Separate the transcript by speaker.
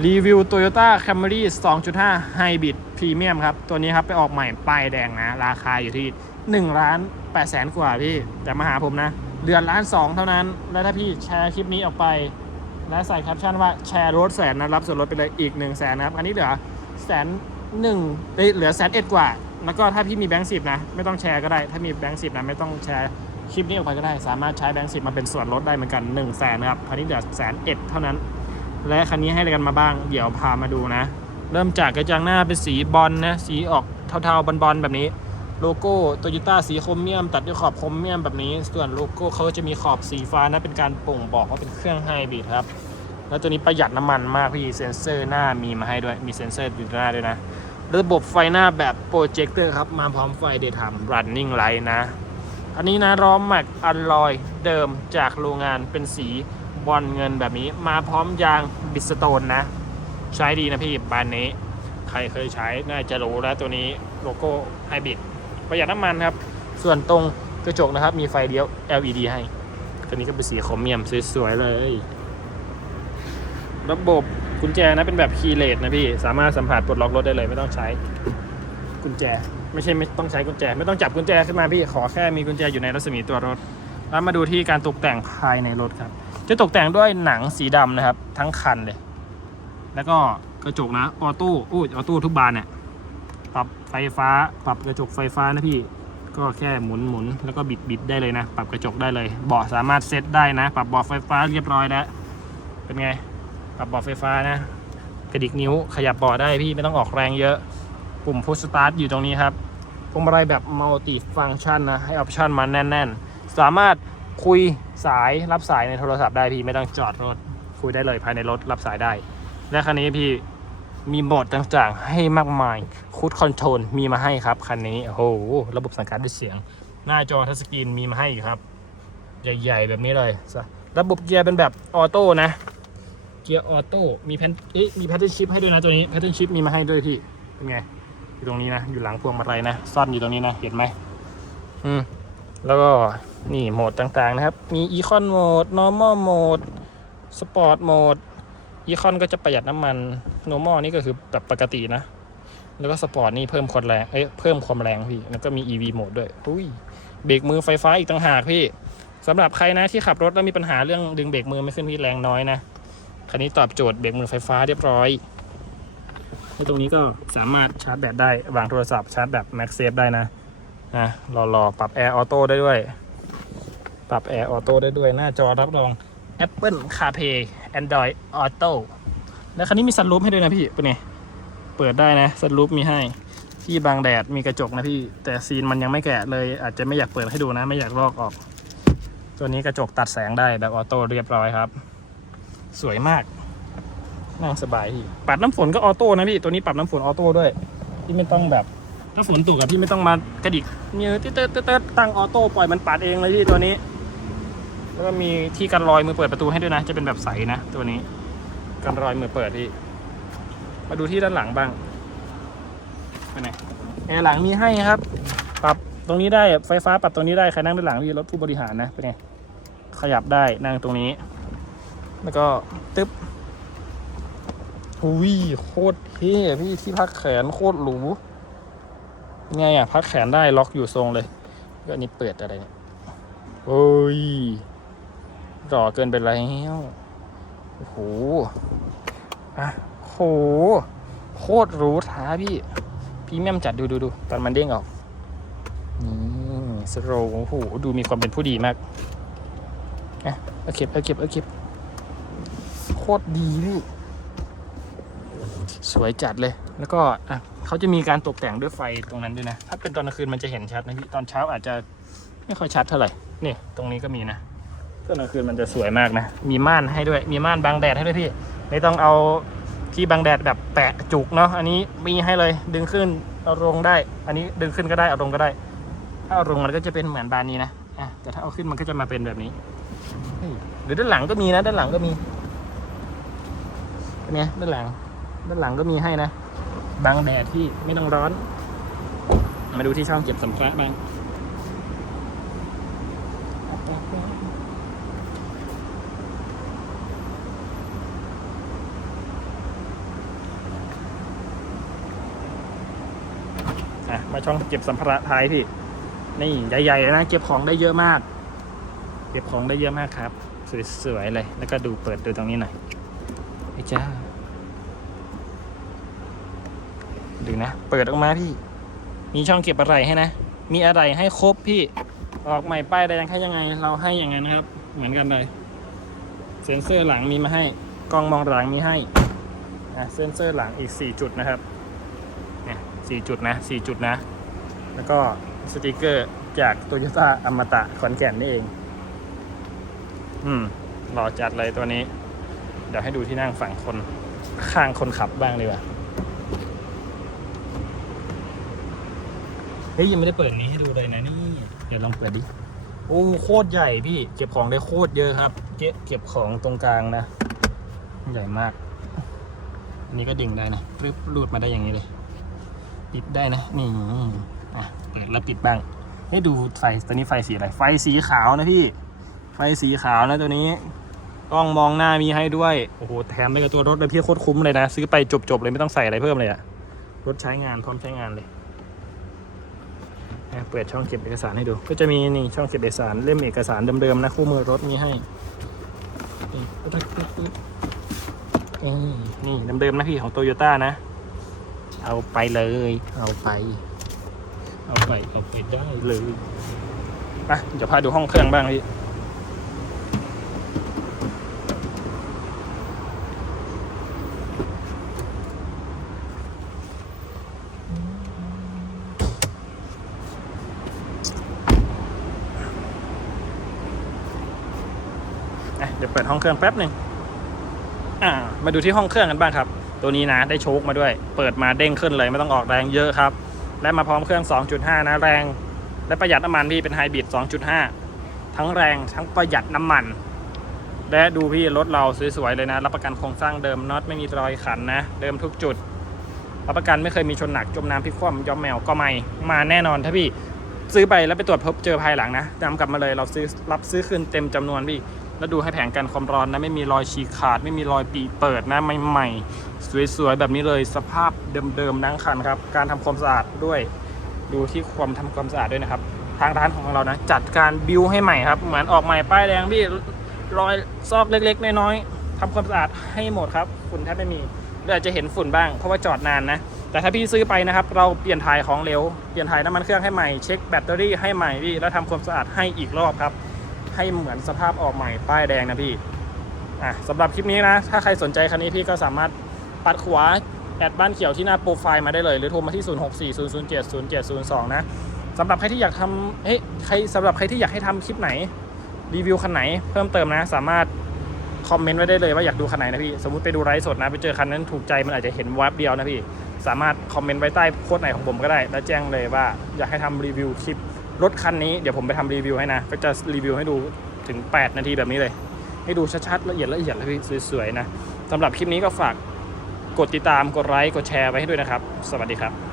Speaker 1: รีวิว Toyota Camry 2.5 Hybrid Premium ครับ ตัวนี้ครับ ไปออกใหม่ป้ายแดงนะ ราคาอยู่ที่1ล้าน8แสนกว่าพี่ แต่มาหาผมนะ เดือนล้าน2เท่านั้น แล้วถ้าพี่แชร์คลิปนี้ออกไป และใส่แคปชั่นว่าแชร์รถแสนนะ รับส่วนลดไปเลยอีก1 0 0 0 0แสนนะครับ อันนี้เหลือแสนหนึ่งเหลือแสนเอ็ดกว่า แล้วก็ถ้าพี่มีแบงค์สิบนะ ไม่ต้องแชร์ก็ได้ ถ้ามีแบงค์สิบนะไม่ต้องแชร์คลิปนี้ออกไปก็ได้ สามารถใช้แบงค์สิบมาเป็นส่วนลดได้เหมือนกัน1นึ่งแสนนะครับคราวนี้เหลือแสนเอ็ดเท่านั้น และคันนี้ให้อะไรกันมาบ้าง เดี๋ยวพามาดูนะ เริ่มจากกระจังหน้าเป็นสีบอลนะ สีออกเทาๆบอลๆแบบนี้ โลโก้โตโยต้าสีโครเมียม ตัดด้วยขอบโครเมียมแบบนี้ ส่วนโลโก้เขาจะมีขอบสีฟ้านะ เป็นการป่งบอกว่าเป็นเครื่องไฮบริดครับ แล้วตัวนี้ประหยัดน้ำมันมากพี่ เซ็นเซอร์หน้ามีมาให้ด้วย มีเซ็นเซอร์อยู่หน้าด้วยนะ ระบบไฟหน้าแบบโปรเจคเตอร์ครับ มาพร้อมไฟเดย์ทำ running light นะ อันนี้นะล้อมแม็กอัลลอยเดิมจากโรงงานเป็นสี บอลเงินแบบนี้มาพร้อมยางบิสโตนนะ ใช้ดีนะพี่แบรนด์นี้ ใครเคยใช้น่าจะรู้แล้วตัวนี้โลโก้ไฮบริดประหยัดน้ำมันครับ ส่วนตรงกระจกนะครับมีไฟเลี้ยว LED ให้ ตัวนี้ก็เป็นสีโครเมียมสวยๆเลย ระบบกุญแจนะเป็นแบบคีย์เลสนะพี่ สามารถสัมผัสปลดล็อกรถได้เลยไม่ต้องใช้กุญแจ ไม่ใช่ไม่ต้องใช้กุญแจ ไม่ต้องจับกุญแจขึ้นมาพี่ขอแค่มีกุญแจอยู่ในรัศมีตัวรถ แล้วมาดูที่การตกแต่งภายในรถครับ จะตกแต่งด้วยหนังสีดำนะครับ ทั้งคันเลย แล้วก็กระจกนะออโต้อู้ออโต้ทุกบานเนี่ยปรับไฟฟ้า ปรับกระจกไฟฟ้านะพี่ก็แค่หมุนหมุนแล้วก็บิดบิดได้เลยนะ ปรับกระจกได้เลยเบาะสามารถเซตได้นะ ปรับเบาะไฟฟ้าเรียบร้อยแล้วเป็นไง ปรับเบาะไฟฟ้านะ กระดิกนิ้วขยับเบาะได้พี่ไม่ต้องออกแรงเยอะปุ่มพุชสตาร์ทอยู่ตรงนี้ครับพวงมาลัยแบบมัลติฟัง c t ชันนะ ให้ออปชันมาแน่น ๆ สามารถ คุยสายรับสายในโทรศัพท์ได้พี่ไม่ต้องจอดรถคุยได้เลยภายในรถรับสายได้ และคันนี้พี่มีโหมดต่างๆ ให้มากมายคูดคอนโทรลมีมาให้ครับคันนี้โอ้โหระบบสั่งการด้วยเสียง หน้าจอทัชสกรีนมีมาให้อีกครับ ใหญ่ๆแบบนี้เลย ระบบเกียร์เป็นแบบออโต้นะ เกียร์ออโต้มีแพนเอ๊ะมีแพทเทิร์นชิพให้ด้วยนะตัวนี้แพทเทิร์นชิพมีมาให้ด้วยพี่เป็นไงอยู่ตรงนี้นะอยู่หลังพวงมาลัยนะซ่อนอยู่ตรงนี้นะเห็นไหมอืมแล้วก็ นี่โหมดต่างๆนะครับ มีอีคอนโหมด normal โหมดสปอร์ตโหมดอีคอนก็จะประหยัดน้ำมัน normal นี่ก็คือแบบปกตินะ แล้วก็สปอร์ตนี่เพิ่มความแรง เอ้ย เพิ่มความแรงพี่ แล้วก็มี EV โหมดด้วยอุ้ย เบรกมือไฟฟ้าอีกต่างหากพี่สำหรับใครนะที่ขับรถแล้วมีปัญหาเรื่องดึงเบรกมือไม่ขึ้นพี่แรงน้อยนะ คันนี้ตอบโจทย์เบรกมือไฟฟ้าเรียบร้อยตรงนี้ก็สามารถชาร์จแบตได้ วางโทรศัพท์ชาร์จแบบ Max Safe ได้นะนะรอๆปรับแอร์ออโต้ได้ด้วย ปรับแอร์ออโต้ได้ด้วยหน้าจอรับรอง Apple CarPlay Android Auto แล้วคันนี้มีซันรูฟให้ด้วยนะพี่เป็นไงเปิดได้นะซันรูฟมีให้ที่บางแดดมีกระจกนะพี่ แต่ซีนมันยังไม่แกะเลย อาจจะไม่อยากเปิดให้ดูนะ ไม่อยากลอกออก ตัวนี้กระจกตัดแสงได้แบบออโต้เรียบร้อยครับ สวยมากนั่งสบายพี่ปัดน้ำฝนก็ออโต้นะพี่ตัวนี้ปรับน้ำฝนออโต้ด้วย ที่ไม่ต้องแบบถ้าฝนตกอะพี่ไม่ต้องมากระดิกมือเติร์ดเติร์ดเติร์ดตั้งออโต้ปล่อยมันปัดเองเลยพี่ตัวนี้ แล้วก็มีที่กันรอยมือเปิดประตูให้ด้วยนะ จะเป็นแบบใสนะตัวนี้ กันรอยมือเปิดพี่ มาดูที่ด้านหลังบ้างไปไหนแอร์หลังมีให้ครับ ปรับตรงนี้ได้ไฟฟ้าปรับตรงนี้ได้ใครนั่งด้านหลังพี่รถผู้บริหารนะเป็นไงขยับได้นั่งตรงนี้ แล้วก็ตึ๊บหุยโคตรเท่พี่ที่พักแขนโคตรหรูไงอะ พักแขนได้ล็อกอยู่ทรงเลยก็นนี้เปิดอะไรเนี่ยโอ้ย หล่อเกินไปแล้วโอ้โหอะโหโคตรรู้ท้าพี่พรีเมียมจัดดูดูดูตอนมันเด้งออกนี่สโลว์โอ้โหดูมีความเป็นผู้ดีมากอะเอาเก็บเอาเก็บเอาเก็บโคตรดีพี่สวยจัดเลย แล้วก็อะเขาจะมีการตกแต่งด้วยไฟตรงนั้นด้วยนะ ถ้าเป็นตอนกลางคืนมันจะเห็นชัดนะพี่ ตอนเช้าอาจจะไม่ค่อยชัดเท่าไหร่ นี่ ตรงนี้ก็มีนะ ตอนกลางคืนมันจะสวยมากนะ มีม่านให้ด้วย มีม่านบังแดดให้ด้วยพี่ ไม่ต้องเอาที่บังแดดแบบแปะจุกเนาะ อันนี้มีให้เลย ดึงขึ้นเอาลงได้ อันนี้ดึงขึ้นก็ได้ เอาลงก็ได้ ถ้าเอาลงมันก็จะเป็นเหมือนบานนี้นะอะแต่ถ้าเอาขึ้นมันก็จะมาเป็นแบบนี้ หรือด้านหลังก็มีนะ ด้านหลังก็มีเป็นไงด้านหลัง ด้านหลังก็มีให้นะ บังแดดที่ไม่ต้องร้อน มาดูที่ช่องเก็บสัมภาระบ้าง อะ มาช่องเก็บสัมภาระท้ายพี่นี่ใหญ่ๆเลยนะเก็บของได้เยอะมาก เก็บของได้เยอะมากครับ สวยๆเลยแล้วก็ดูเปิดดูตรงนี้หน่อยไอ้จ้าดูนะ เปิดออกมาพี่ มีช่องเก็บอะไรให้นะ มีอะไรให้ครบพี่ ออกใหม่ป้ายแดงให้ยังไง เราให้อย่างนั้นนะครับ เหมือนกันเลย เซ็นเซอร์หลังมีมาให้ กล้องมองหลังมีให้เซ็นเซอร์หลังอีก 4 จุดนะครับ สี่จุดนะสี่จุดนะ แล้วก็สติกเกอร์จากโตโยต้าอมตะขอนแก่นนี่เอง อืมหล่อจัดเลยตัวนี้ เดี๋ยวให้ดูที่นั่งฝั่งคนข้างคนขับบ้างดีกว่าเฮ้ยยังไม่ได้เปิดนี้ให้ดูเลยนะนี่ เดี๋ยวลองเปิดดิ โอ้โคตรใหญ่พี่ เก็บของได้โคตรเยอะครับ เก็บเก็บของตรงกลางนะ ใหญ่มากอันนี้ก็ดิ่งได้นะปึ๊บรูดมาได้อย่างนี้เลย ปิดได้นะ นี่อะเปิดแล้วปิดบ้าง ให้ดูไฟตัวนี้ไฟสีอะไร ไฟสีขาวนะพี่ ไฟสีขาวนะตัวนี้กล้องมองหน้ามีให้ด้วย โอ้โห แถมไปกับตัวรถเลยพี่โคตรคุ้มเลยนะ ซื้อไปจบๆเลยไม่ต้องใส่อะไรเพิ่มเลยอะรถใช้งานพร้อมใช้งานเลยอะเปิดช่องเก็บเอกสารให้ดู ก็จะมีนี่ช่องเก็บเอกสารเล่มเอกสารเดิมๆนะคู่มือรถมีให้นี่นี่เดิมๆนะพี่ของโตโยต้านะ เอาไปเลย เอาไป เอาไป เอาไปได้เลยมาเดี๋ยวพาดูห้องเครื่องบ้างพี่อะเดี๋ยวเปิดห้องเครื่องแป๊บหนึ่งอ่า มาดูที่ห้องเครื่องกันบ้างครับ ตัวนี้นะได้โชคมาด้วย เปิดมาเด้งขึ้นเลยไม่ต้องออกแรงเยอะครับ และมาพร้อมเครื่อง 2.5 นะแรง และประหยัดน้ำมันพี่เป็นไฮบริด 2.5 ทั้งแรงทั้งประหยัดน้ำมัน และดูพี่รถเราสวยๆเลยนะ รับประกันโครงสร้างเดิมน็อตไม่มีรอยขันนะ เดิมทุกจุด รับประกันไม่เคยมีชนหนักจมน้ำพลิกคว่ำย้อมแมวก็ไม่มาแน่นอนถ้าพี่ซื้อไปแล้วไปตรวจพบเจอภายหลังนะนำกลับมาเลยเราซื้อรับซื้อคืนเต็มจำนวนพี่ แล้วดูให้แผงกันความร้อนนะไม่มีรอยฉีกขาด ไม่มีรอยปีเปิดนะใหม่ๆ สวยๆ แบบนี้เลยสภาพเดิมๆนั่งคันครับ การทำความสะอาดด้วย ดูที่ความทำความสะอาดด้วยนะครับ ทางร้านของเรานะ จัดการบิวให้ใหม่ครับ เหมือนออกใหม่ป้ายแดงพี่รอยซอกเล็กๆ น้อยๆทำความสะอาดให้หมดครับฝุ่นแทบไม่มีหรืออาจจะเห็นฝุ่นบ้างเพราะว่าจอดนานนะแต่ถ้าพี่ซื้อไปนะครับ เราเปลี่ยนถ่ายของเร็วเปลี่ยนถ่ายน้ำมันเครื่องให้ใหม่เช็คแบตเตอรี่ให้ใหม่พี่แล้วทำความสะอาดให้อีกรอบครับ ให้เหมือนสภาพออกใหม่ป้ายแดงนะพี่อะสำหรับคลิปนี้นะ ถ้าใครสนใจคันนี้พี่ก็สามารถปัดขวาแอดบ้านเขียวที่หน้าโปรไฟล์มาได้เลย หรือโทรมาที่ 0640070702 นะสำหรับใครที่อยากทำเฮ้ยใครสำหรับใครที่อยากให้ทำคลิปไหน รีวิวคันไหนเพิ่มเติมนะ สามารถคอมเมนต์ไว้ได้เลยว่าอยากดูคันไหนนะพี่สมมติไปดูไลฟ์สดนะไปเจอคันนั้นถูกใจมันอาจจะเห็นวับเดียวนะพี่สามารถคอมเมนต์ไว้ใต้โพสต์ไหนของผมก็ได้ แล้วแจ้งเลยว่าอยากให้ทำรีวิวคลิป รถคันนี้เดี๋ยวผมไปทำรีวิวให้นะ ก็จะรีวิวให้ดูถึง 8 นาทีแบบนี้เลย ให้ดูชัดๆละเอียดละเอียดเลยพี่สวยๆนะสำหรับคลิปนี้ก็ฝากกดติดตามกดไลค์กดแชร์ไว้ให้ด้วยนะครับ สวัสดีครับ